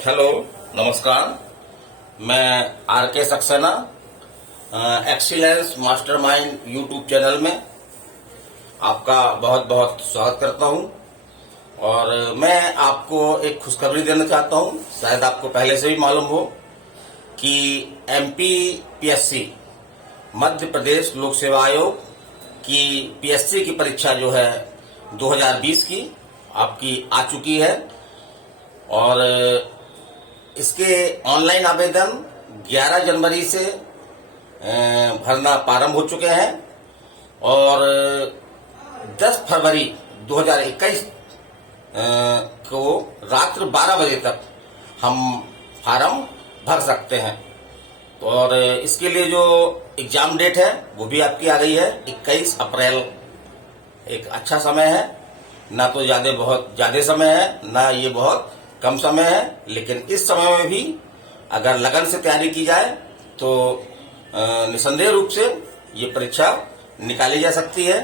Hello, नमस्कार। मैं are के Saxena excellence mastermind YouTube channel में आपका बहुत बहुत स्वागत करता हूं। और मैं आपको एक खुशखबरी देना चाहता हूं। शायद आपको पहले से भी मालूम हो कि MPPSC मध्य प्रदेश लोक सेवा आयोग की PSC की परीक्षा जो है 2020 की आपकी आ चुकी है। और इसके ऑनलाइन आवेदन 11 जनवरी से भरना प्रारंभ हो चुके हैं और 10 फरवरी 2021 को रात्र 12 बजे तक हम फार्म भर सकते हैं। तो और इसके लिए जो एग्जाम डेट है वो भी आपकी आ गई है 21 अप्रैल। एक अच्छा समय है, ना तो बहुत ज्यादा समय है, ना ये बहुत कम समय है, लेकिन इस समय में भी अगर लगन से तैयारी की जाए तो निसंदेह रूप से ये परीक्षा निकाली जा सकती है।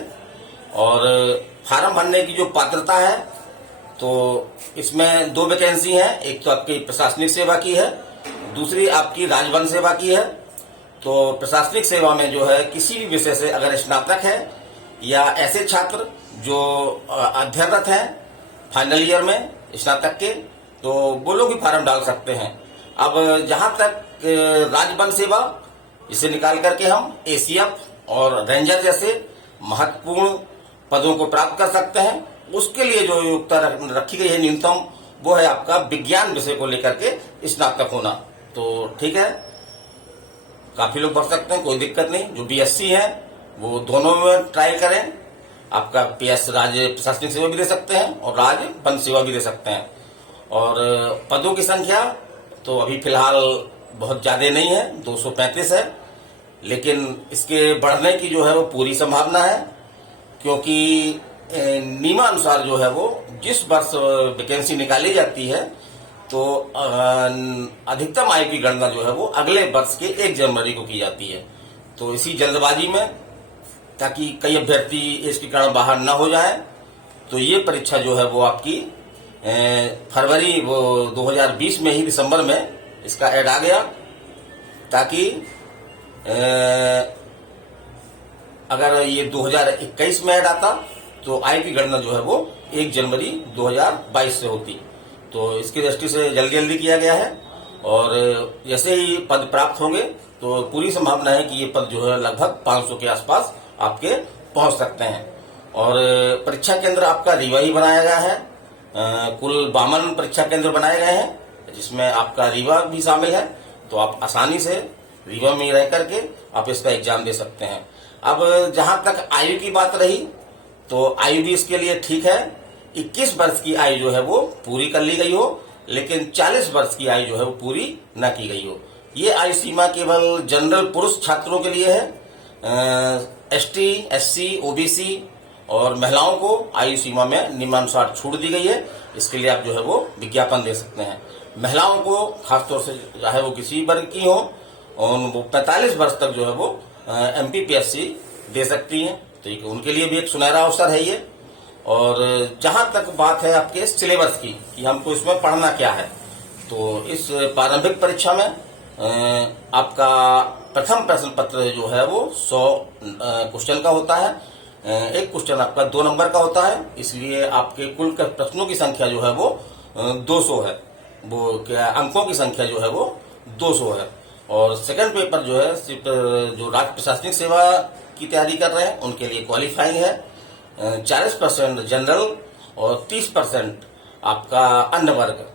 और फार्म भरने की जो पात्रता है तो इसमें 2 वैकेंसी हैं। एक तो आपकी प्रशासनिक सेवा की है, दूसरी आपकी राजवन सेवा की है। तो प्रशासनिक सेवा में जो है किसी भी विषय से अगर स्नातक है या ऐसे छात्र जो अध्ययनरत हैं फाइनल ईयर में स्नातक के, तो वो लोग भी फार्म डाल सकते हैं। अब जहां तक राजवन सेवा, इसे निकाल करके हम ACF और रेंजर जैसे महत्वपूर्ण पदों को प्राप्त कर सकते हैं, उसके लिए जो योग्यता रखी गई है न्यूनतम, वो है आपका विज्ञान विषय को लेकर के स्नातक होना। तो ठीक है, काफी लोग भर सकते हैं, कोई दिक्कत नहीं। जो BSc है वो दोनों में ट्राई करें। आपका PS राज्य प्रशासनिक सेवा भी दे सकते हैं और राज्य वन सेवा भी दे सकते हैं। और पदों की संख्या तो अभी फिलहाल बहुत ज्यादा नहीं है, 235 है, लेकिन इसके बढ़ने की जो है वो पूरी संभावना है, क्योंकि नियमानुसार जो है वो जिस वर्ष वैकेंसी निकाली जाती है तो अधिकतम आयु की गणना जो है वो अगले वर्ष के 1 जनवरी को की जाती है। तो इसी जल्दबाजी में, ताकि कई अभ्यर्थी इसके कारण बाहर न हो जाए, तो ये परीक्षा जो है वो आपकी फरवरी 2020 में ही, दिसंबर में इसका ऐड आ गया, ताकि अगर ये 2021 में ऐड आता तो आय की गणना जो है वो 1 जनवरी 2022 से होती। तो इसकी दृष्टि से जल्दी जल्दी किया गया है। और जैसे ही पद प्राप्त होंगे तो पूरी संभावना है कि ये पद जो है लगभग 500 के आसपास आपके पहुंच सकते हैं। और परीक्षा केंद्र आपका रीवा ही बनाया गया है। कुल 52 परीक्षा केंद्र बनाए गए हैं, जिसमें आपका रीवा भी शामिल है। तो आप आसानी से रीवा में रह करके आप इसका एग्जाम दे सकते हैं। अब जहां तक आयु की बात रही, तो आयु भी इसके लिए ठीक है। 21 वर्ष की आयु जो है वो पूरी कर ली गई हो, लेकिन 40 वर्ष की आयु जो है वो पूरी न की गई हो। ये आयु सीमा केवल जनरल पुरुष छात्रों के लिए है। ST, SC, OBC और महिलाओं को आयु सीमा में नियमानुसार छूट दी गई है। इसके लिए आप जो है वो विज्ञापन दे सकते हैं। महिलाओं को खासतौर से चाहे वो किसी वर्ग की हो, और वो 45 वर्ष तक जो है वो MPPSC दे सकती हैं। तो उनके लिए भी एक सुनहरा अवसर है ये। और जहां तक बात है आपके सिलेबस की कि हमको इसमें पढ़ना क्या है, तो इस प्रारंभिक परीक्षा में आपका प्रथम प्रश्न पत्र जो है वो 100 क्वेश्चन का होता है। एक क्वेश्चन आपका 2 नंबर का होता है, इसलिए आपके कुल प्रश्नों की संख्या जो है वो 200 है। वो क्या अंकों की संख्या जो है वो 200 है। और सेकंड पेपर जो है सिर्फ जो राज्य प्रशासनिक सेवा की तैयारी कर रहे हैं उनके लिए क्वालिफाइंग है। 40% जनरल और 30% आपका अन्य वर्ग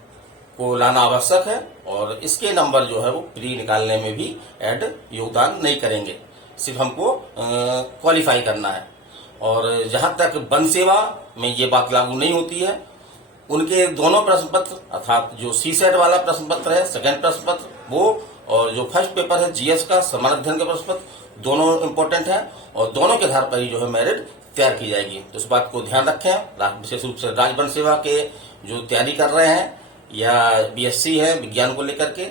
को लाना आवश्यक है। और इसके नंबर जो है वो प्री निकालने में भी ऐड योगदान नहीं करेंगे, सिर्फ हमको क्वालिफाई करना है। और जहां तक वन सेवा में ये बात लागू नहीं होती है, उनके दोनों प्रश्न पत्र, अर्थात जो CSET वाला प्रश्न पत्र है, सेकंड प्रश्न पत्र वो, और जो फर्स्ट पेपर है GS का समान अध्ययन का प्रश्न पत्र, दोनों इम्पोर्टेंट है। और दोनों के आधार पर ही जो है मेरिट तैयार की जाएगी। तो इस बात को ध्यान रखें। विशेष रूप से राजवन सेवा के जो तैयारी कर रहे हैं या BSc है विज्ञान को लेकर के,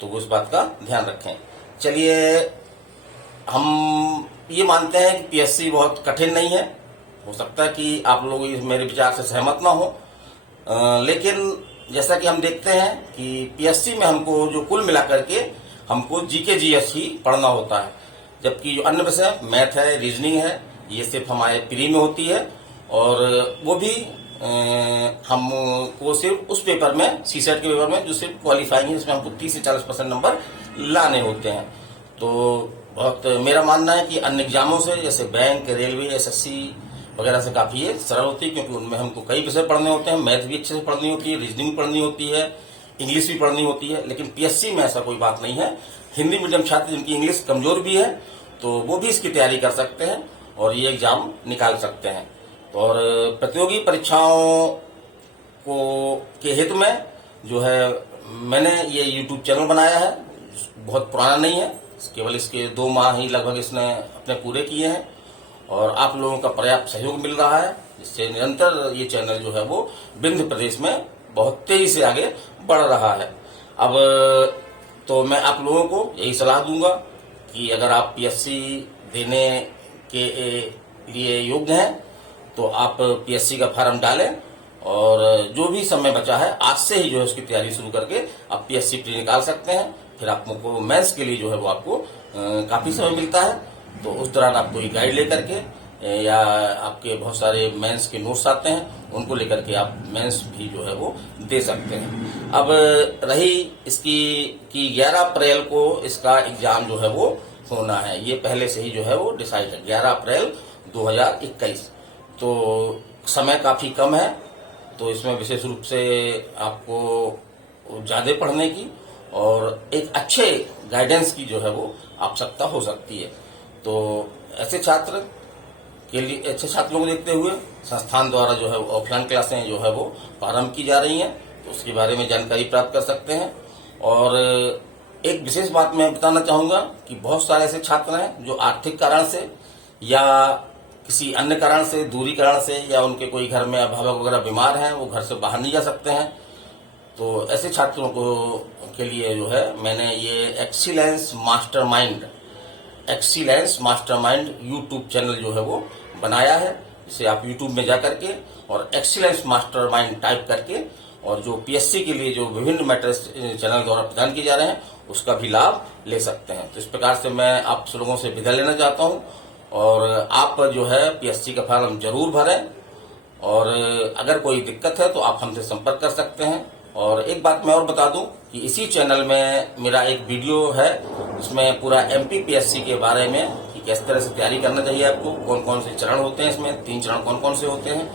तो वो इस बात का ध्यान रखें। चलिए, हम ये मानते हैं कि PSC बहुत कठिन नहीं है। हो सकता है कि आप लोग मेरे विचार से सहमत ना हो, लेकिन जैसा कि हम देखते हैं कि पीएससी में हमको जो कुल मिलाकर के हमको जीके जीएस ही पढ़ना होता है, जबकि जो अन्य विषय मैथ है, रीजनिंग है, ये सिर्फ हमारे प्री में होती है। और वो भी हमको सिर्फ उस पेपर में, सीसेट के पेपर में, जो सिर्फ क्वालिफाइंग है, इसमें हमको 30 से 40% नंबर लाने होते हैं। तो बहुत मेरा मानना है कि अन्य एग्जामों से, जैसे बैंक, रेलवे, एसएससी वगैरह से काफी ये सरल होती है, क्योंकि उनमें हमको कई विषय पढ़ने होते हैं। मैथ भी अच्छे से पढ़नी होती है, रीजनिंग भी पढ़नी होती है, इंग्लिश भी पढ़नी होती है। लेकिन पीएससी में ऐसा कोई बात नहीं है। हिंदी मीडियम छात्र जिनकी इंग्लिश कमजोर भी है तो वो भी इसकी तैयारी कर सकते हैं और ये एग्जाम निकाल सकते हैं। और प्रतियोगी परीक्षाओं को के हित में जो है मैंने ये यूट्यूब चैनल बनाया है। बहुत पुराना नहीं है, केवल इसके 2 माह ही लगभग इसने अपने पूरे किए हैं और आप लोगों का पर्याप्त सहयोग मिल रहा है, जिससे निरंतर ये चैनल जो है वो विंध्य प्रदेश में बहुत तेजी से आगे बढ़ रहा है। अब तो मैं आप लोगों को यही सलाह दूंगा कि अगर आप पीएससी देने के लिए योग्य हैं तो आप पीएससी का फॉर्म डालें और जो भी समय बचा है आज से ही जो है उसकी तैयारी शुरू करके आप पीएससी प्री निकाल सकते हैं। फिर आपको मेंस के लिए जो है वो आपको काफी समय मिलता है, तो उस दौरान आप कोई गाइड लेकर के या आपके बहुत सारे मेंस के नोट्स आते हैं, उनको लेकर के आप मेंस भी जो है वो दे सकते हैं। अब रही इसकी कि 11 अप्रैल को इसका एग्जाम जो है वो होना है, ये पहले से ही जो है वो डिसाइड है, 11 अप्रैल 2021। तो समय काफी कम है, तो इसमें विशेष रूप से आपको ज्यादा पढ़ने की और एक अच्छे गाइडेंस की जो है वो आवश्यकता हो सकती है। तो ऐसे छात्र के लिए, अच्छे छात्रों को देखते हुए संस्थान द्वारा जो है ऑफलाइन क्लासें जो है वो प्रारंभ की जा रही हैं, तो उसके बारे में जानकारी प्राप्त कर सकते हैं। और एक विशेष बात मैं बताना चाहूंगा कि बहुत सारे ऐसे छात्र हैं जो आर्थिक कारण से या किसी अन्य कारण से, दूरी कारण से, या उनके कोई घर में अभिभावक वगैरह बीमार हैं, वो घर से बाहर नहीं जा सकते हैं। तो ऐसे छात्रों को के लिए जो है मैंने ये एक्सीलेंस मास्टरमाइंड यूट्यूब चैनल जो है वो बनाया है। इसे आप यूट्यूब में जा करके और एक्सीलेंस मास्टरमाइंड टाइप करके और जो पीएससी के लिए जो विभिन्न मैटर्स चैनल द्वारा प्रदान किए जा रहे हैं उसका भी लाभ ले सकते हैं। तो इस प्रकार से मैं आप लोगों से विदा लेना चाहता हूं और आप जो है पीएससी का फॉर्म जरूर भरें और अगर कोई दिक्कत है तो आप हमसे संपर्क कर सकते हैं। और एक बात मैं और बता दूं कि इसी चैनल में मेरा एक वीडियो है, उसमें पूरा एमपी पीएससी के बारे में कि किस तरह से तैयारी करना चाहिए आपको, कौन कौन से चरण होते हैं, इसमें 3 चरण कौन कौन से होते हैं,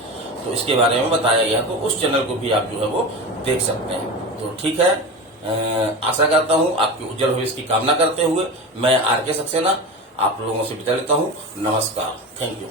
तो इसके बारे में बताया गया। तो उस चैनल को भी आप जो है वो देख सकते हैं। तो ठीक है, आशा करता हूं आपकी उज्जवल भविष्य की कामना करते हुए मैं आरके सक्सेना आप लोगों से विदा लेता हूं। नमस्कार, थैंक यू।